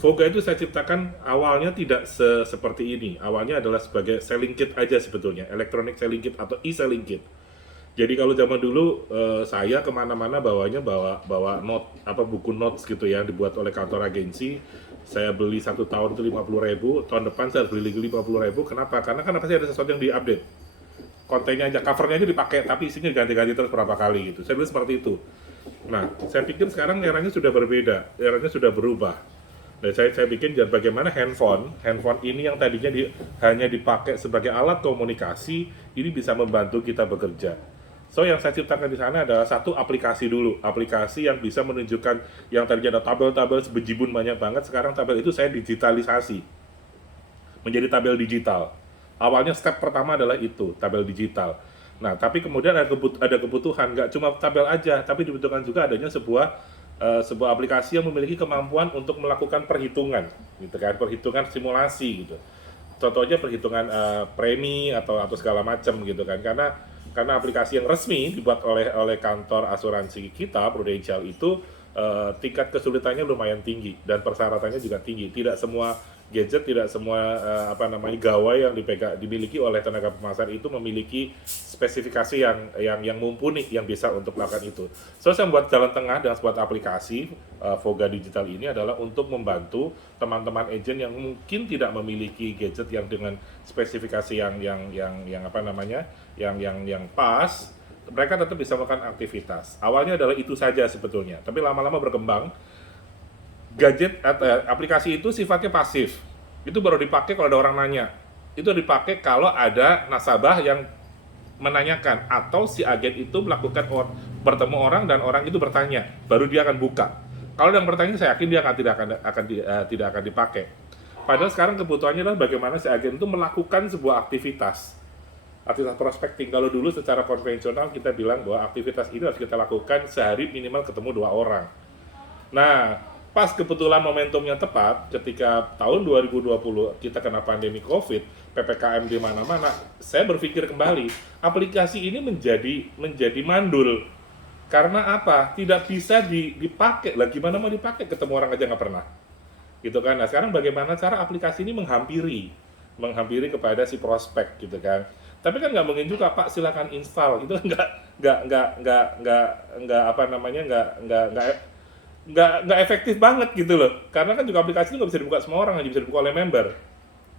Voga itu saya ciptakan awalnya tidak seperti ini. Awalnya adalah sebagai selling kit aja sebetulnya, electronic selling kit atau e-selling kit. Jadi kalau zaman dulu saya kemana-mana bawa note apa buku notes gitu ya dibuat oleh kantor agensi. Saya beli 1 tahun itu 50.000, tahun depan saya beli 50.000. Kenapa? Karena kan pasti ada sesuatu yang diupdate. Kontennya aja, covernya aja dipakai, tapi isinya ganti-ganti terus berapa kali gitu. Saya bilang seperti itu. Nah, saya pikir sekarang eranya sudah berbeda, eranya sudah berubah. Dan saya bikin bagaimana handphone ini yang tadinya hanya dipakai sebagai alat komunikasi, ini bisa membantu kita bekerja. So yang saya ciptakan di sana adalah satu aplikasi dulu, aplikasi yang bisa menunjukkan yang tadinya ada tabel-tabel sebejibun banyak banget, sekarang tabel itu saya digitalisasi menjadi tabel digital. Awalnya step pertama adalah itu, tabel digital. Nah, tapi kemudian ada kebutuhan, nggak cuma tabel aja, tapi dibutuhkan juga adanya sebuah aplikasi yang memiliki kemampuan untuk melakukan perhitungan, gitu kan, perhitungan simulasi gitu. Contohnya perhitungan premi atau segala macam gitu kan, karena aplikasi yang resmi dibuat oleh kantor asuransi kita Prudential itu tingkat kesulitannya lumayan tinggi dan persyaratannya juga tinggi. Tidak semua gadget, tidak semua gawai yang dimiliki oleh tenaga pemasar itu memiliki spesifikasi yang mumpuni yang bisa untuk melakukan itu. So saya membuat jalan tengah dengan sebuah aplikasi Voga Digital ini adalah untuk membantu teman-teman agent yang mungkin tidak memiliki gadget yang dengan spesifikasi yang pas. Mereka tetap bisa melakukan aktivitas. Awalnya adalah itu saja sebetulnya, tapi lama-lama berkembang. Gadget atau aplikasi itu sifatnya pasif. Itu baru dipakai kalau ada orang nanya. Itu dipakai kalau ada nasabah yang menanyakan atau si agen itu melakukan bertemu orang dan orang itu bertanya, baru dia akan buka. Kalau yang bertanya saya yakin dia tidak akan dipakai. Padahal sekarang kebutuhannya adalah bagaimana si agen itu melakukan sebuah aktivitas prospecting. Kalau dulu secara konvensional kita bilang bahwa aktivitas ini harus kita lakukan sehari minimal ketemu 2 orang. Nah, pas kebetulan momentumnya tepat ketika tahun 2020 kita kena pandemi Covid, PPKM di mana-mana, saya berpikir kembali, aplikasi ini menjadi mandul. Karena apa? Tidak bisa dipakai. Lah gimana mau dipakai? Ketemu orang aja nggak pernah. Gitu kan. Nah, sekarang bagaimana cara aplikasi ini menghampiri kepada si prospek gitu kan. Tapi kan nggak mungkin juga Pak silakan install itu kan nggak efektif banget gitu loh, karena kan juga aplikasi itu nggak bisa dibuka semua orang, hanya bisa dibuka oleh member,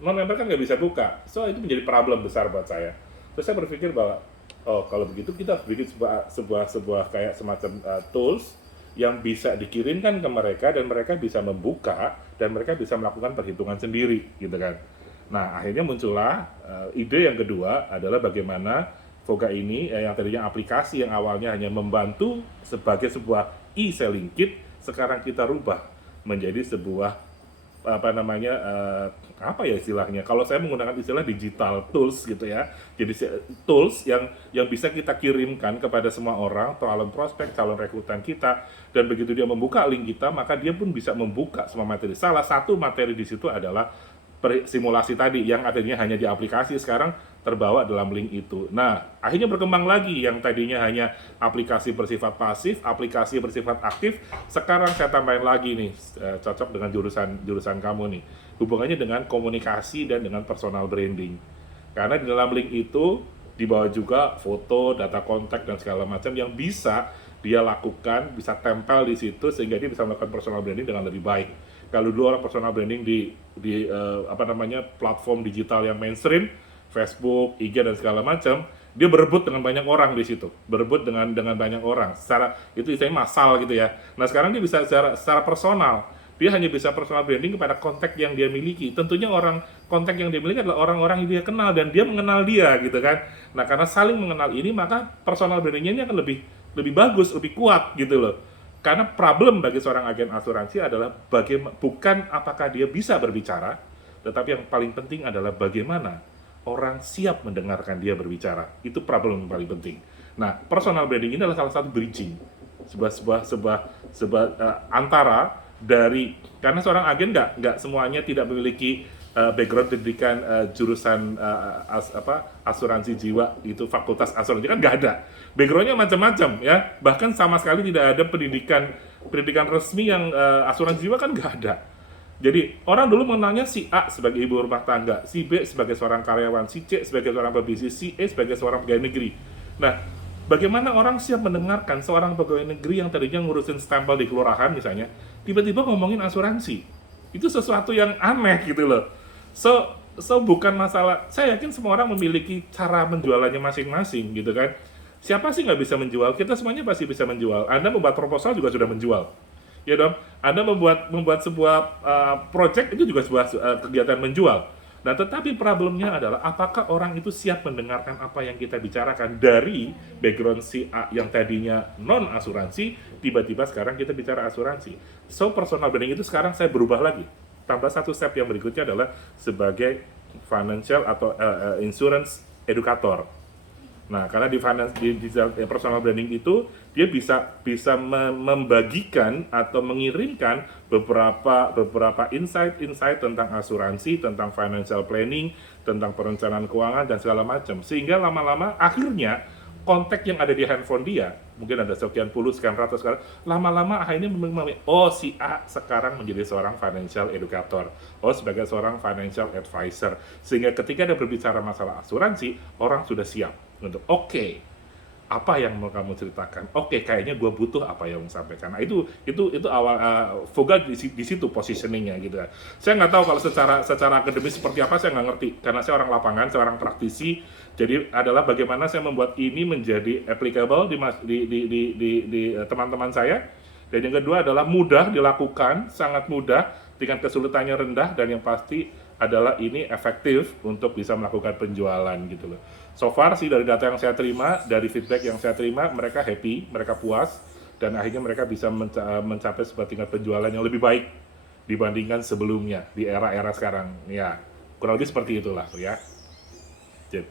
non member kan nggak bisa buka. So itu menjadi problem besar buat saya. Terus saya berpikir bahwa oh kalau begitu kita harus bikin sebuah kayak semacam tools yang bisa dikirimkan ke mereka dan mereka bisa membuka dan mereka bisa melakukan perhitungan sendiri gitu kan. Nah, akhirnya muncullah ide yang kedua adalah bagaimana Voga ini yang tadinya aplikasi yang awalnya hanya membantu sebagai sebuah e-selling kit, sekarang kita rubah menjadi sebuah apa ya istilahnya? Kalau saya menggunakan istilah digital tools gitu ya. Jadi tools yang bisa kita kirimkan kepada semua orang, calon prospek, calon rekrutan kita, dan begitu dia membuka link kita, maka dia pun bisa membuka semua materi. Salah satu materi di situ adalah simulasi tadi yang adanya hanya di aplikasi, sekarang terbawa dalam link itu. Nah, akhirnya berkembang lagi yang tadinya hanya aplikasi bersifat pasif, aplikasi bersifat aktif, sekarang saya tambahin lagi nih, cocok dengan jurusan kamu nih. Hubungannya dengan komunikasi dan dengan personal branding. Karena di dalam link itu dibawa juga foto, data kontak dan segala macam yang bisa dia lakukan, bisa tempel di situ sehingga dia bisa melakukan personal branding dengan lebih baik. Kalau dulu orang personal branding di platform digital yang mainstream, Facebook, IG dan segala macam, dia berebut dengan banyak orang di situ, berebut dengan banyak orang. Secara itu istilahnya massal gitu ya. Nah sekarang dia bisa secara personal, dia hanya bisa personal branding kepada kontak yang dia miliki. Tentunya kontak yang dia miliki adalah orang-orang yang dia kenal dan dia mengenal dia gitu kan. Nah karena saling mengenal ini, maka personal brandingnya ini akan lebih bagus, lebih kuat gitu loh. Karena problem bagi seorang agen asuransi adalah bukan apakah dia bisa berbicara, tetapi yang paling penting adalah bagaimana orang siap mendengarkan dia berbicara. Itu problem yang paling penting. Nah, personal branding ini adalah salah satu bridging, antara dari, karena seorang agen nggak semuanya tidak memiliki background pendidikan jurusan asuransi jiwa, itu fakultas asuransi kan nggak ada, backgroundnya macam-macam ya, bahkan sama sekali tidak ada pendidikan resmi yang asuransi jiwa kan nggak ada. Jadi orang dulu mengenalnya si A sebagai ibu rumah tangga, si B sebagai seorang karyawan, si C sebagai seorang pebisnis, si E sebagai seorang pegawai negeri. Nah, bagaimana orang siap mendengarkan seorang pegawai negeri yang tadinya ngurusin stempel di kelurahan misalnya, tiba-tiba ngomongin asuransi? Itu sesuatu yang aneh gitu loh. So bukan masalah, saya yakin semua orang memiliki cara menjualannya masing-masing gitu kan. Siapa sih nggak bisa menjual? Kita semuanya pasti bisa menjual. Anda membuat proposal juga sudah menjual, ya dong. Anda membuat sebuah project itu juga sebuah kegiatan menjual. Nah, tetapi problemnya adalah apakah orang itu siap mendengarkan apa yang kita bicarakan dari background si A yang tadinya non asuransi, tiba-tiba sekarang kita bicara asuransi. So personal branding itu sekarang saya berubah lagi. Tambah satu step yang berikutnya adalah sebagai financial atau insurance educator. Nah, karena di finance di personal branding itu dia bisa membagikan atau mengirimkan beberapa insight tentang asuransi, tentang financial planning, tentang perencanaan keuangan dan segala macam. Sehingga lama-lama akhirnya kontak yang ada di handphone dia, mungkin ada sekian puluh, sekian ratus sekarang, lama-lama akhirnya oh si A sekarang menjadi seorang financial educator, oh sebagai seorang financial advisor, sehingga ketika dia berbicara masalah asuransi, orang sudah siap untuk oke, apa yang mau kamu ceritakan? Oke, kayaknya gue butuh apa yang kamu sampaikan. Nah, itu awal Voga di situ positioningnya gitu kan. Saya nggak tahu kalau secara akademis seperti apa, saya nggak ngerti karena saya orang lapangan, saya orang praktisi. Jadi adalah bagaimana saya membuat ini menjadi applicable di teman-teman saya. Dan yang kedua adalah mudah dilakukan, sangat mudah dengan kesulitannya rendah, dan yang pasti adalah ini efektif untuk bisa melakukan penjualan gitu loh. So far sih dari data yang saya terima, dari feedback yang saya terima, mereka happy, mereka puas, dan akhirnya mereka bisa mencapai sebuah tingkat penjualan yang lebih baik dibandingkan sebelumnya di era-era sekarang. Ya, kurang lebih seperti itulah ya. Jadi